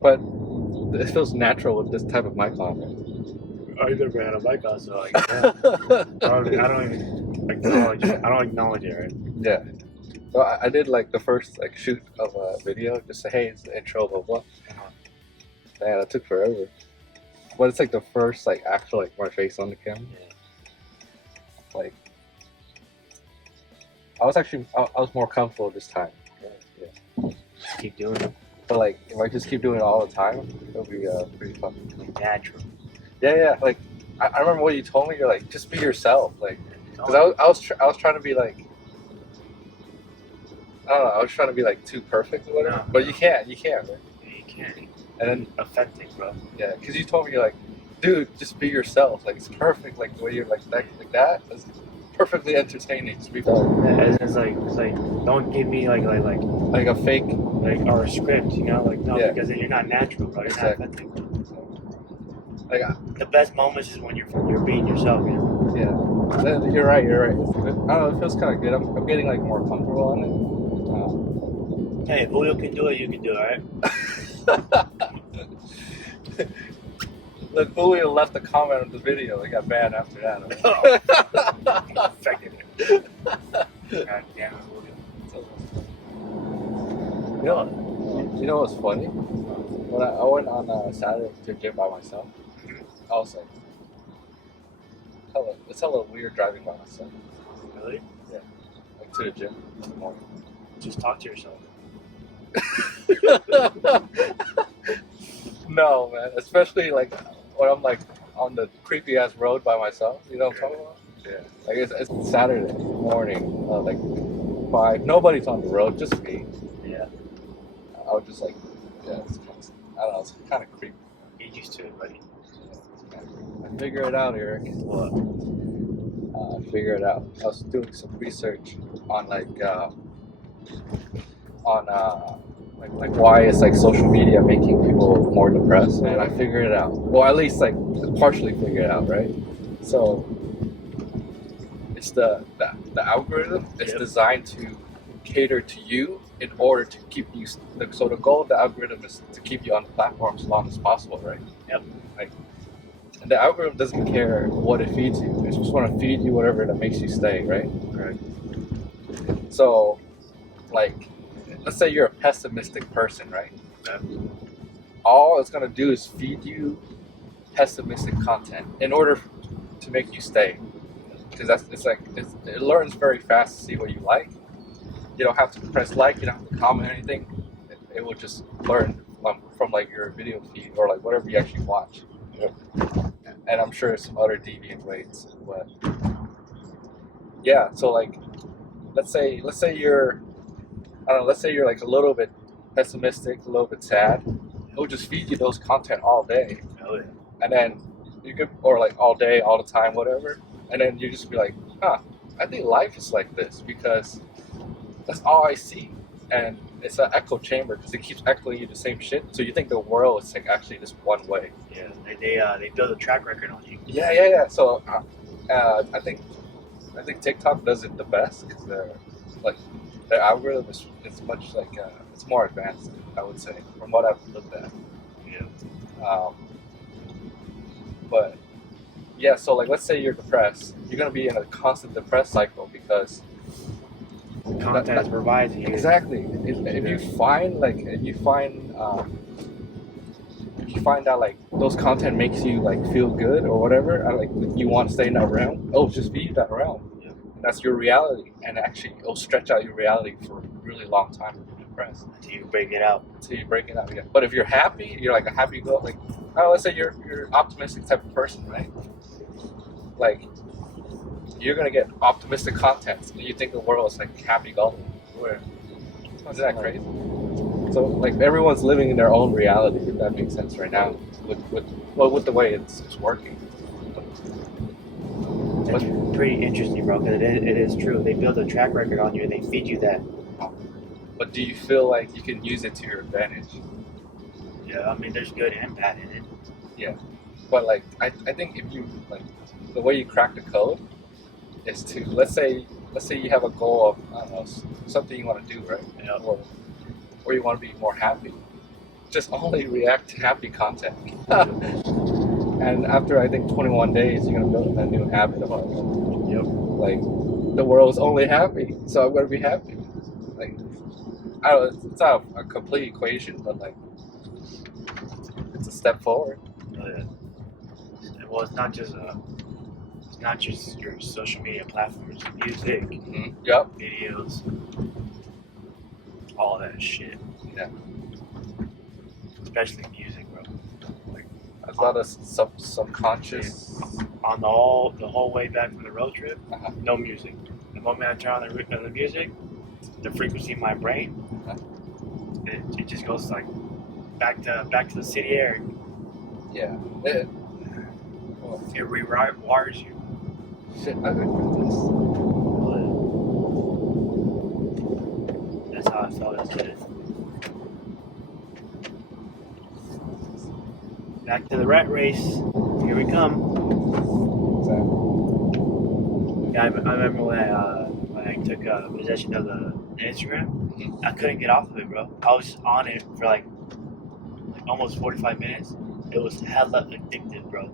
But it feels natural with this type of mic on. I never had a mic on, so like, yeah. I don't even acknowledge it. I don't acknowledge it, right? Yeah. Well, I did like the first like shoot of a video, just say, hey, it's the intro, blah blah. Man, that took forever. But it's like the first like actual like my face on the camera. Yeah. Like, I was more comfortable this time. Yeah. Just keep doing it. But like, if I just keep doing it all the time, it'll be pretty fun. Like natural. Yeah. Like, I remember what you told me. You're like, just be yourself. Like, because I was trying to be like, I don't know. I was trying to be like too perfect or whatever. No. But you can't. Right? Yeah, you can't. And then Authentic, bro. yeah, because you told me you're like, dude, just be yourself. Like, it's perfect. Like the way you're like that. It's perfectly entertaining. Just be Yeah, it's like don't give me like a fake like our script, you know, like no, Yeah. because then you're not natural, bro. You're Exactly. not authentic. Like The best moments is when you're being yourself, you know. yeah. You're right. I don't know. It feels kind of good. I'm getting like more comfortable on it. Hey, if Julio can do it, you can do it, right? Look, Julio left a comment on the video. He got banned after that. Affected it. God damn it, Julio. You know what's funny? When I went on Saturday to gym by myself, I was like, it's hella weird driving by myself. Really? Yeah. Like to the gym in the morning. Just talk to yourself. No, man. Especially like when I'm like on the creepy ass road by myself. You know what I'm talking about? Yeah. Like it's Saturday morning, like 5. Nobody's on the road, just me. Yeah. I was just like, yeah, it's kind of, I don't know, it's kind of creepy. Get used to it, buddy. I figure it out, Eric. What? Figure it out. I was doing some research on like why is like social media making people more depressed, and I figured it out. Well, at least like partially figured it out, right? So it's the algorithm is designed to cater to you in order to keep you. So the goal of the algorithm is to keep you on the platform as long as possible, right? Yep. Like, and the algorithm doesn't care what it feeds you. It just want to feed you whatever that makes you stay, right? Right. So, like, let's say you're a pessimistic person, right? Yeah. All it's gonna do is feed you pessimistic content in order to make you stay, because it learns very fast to see what you like. You don't have to press like, you don't have to comment anything. It will just learn from like your video feed or like whatever you actually watch. Yep. And I'm sure some other deviant ways, but yeah. So like, let's say you're, I don't know, let's say you're like a little bit pessimistic, a little bit sad. It'll just feed you those content all day, Oh yeah. and then you could, or like all day, all the time, whatever. And then you just be like, I think life is like this because that's all I see, and it's an echo chamber because it keeps echoing you the same shit. So you think the world is like actually just one way. Yeah. They build a track record on you. Yeah. So I think TikTok does it the best because they're like, their algorithm is much like it's more advanced, I would say, from what I've looked at. Yeah. But yeah, so like let's say you're depressed, you're gonna be in a constant depressed cycle because Content is providing you. exactly. If you find that like those content makes you like feel good or whatever, and like you want to stay in that realm, just be in that realm. Yeah. And that's your reality, and actually it'll stretch out your reality for a really long time if you're depressed. Until you break it out. Until you break it out again. But if you're happy, you're like a happy go, like, let's say you're an optimistic type of person, right? Like, you're gonna get optimistic content, and you think the world is like happy go. Isn't that crazy? So like everyone's living in their own reality, if that makes sense right now, with the way it's working. That's pretty interesting, bro. Because it is true. They build a track record on you and they feed you that. But do you feel like you can use it to your advantage? Yeah, I mean, there's good and bad in it. Yeah. But like I think if you like the way you crack the code is to let's say you have a goal of, I don't know, something you want to do, right? Yeah. Or you want to be more happy. just only react to happy content. And after I think 21 days, you're gonna build a new habit about it. Yep. Like the world's only happy, so I'm gonna be happy. Like I don't know, it's not a complete equation, but like it's a step forward. Well, it's not just your social media platforms, music, Yep. videos, all that shit. Yeah. Especially music, bro. There's a lot of subconscious. On the whole way back from the road trip, Uh-huh. no music. The moment I turn on the music, the frequency in my brain, it just goes like back to the city air. Yeah. It rewires you. Shit, I think That's how I felt yesterday. Back to the rat race. Here we come. Yeah, I remember when I took possession of the Instagram. I couldn't get off of it, bro. I was on it for like almost 45 minutes. It was hella addictive, bro.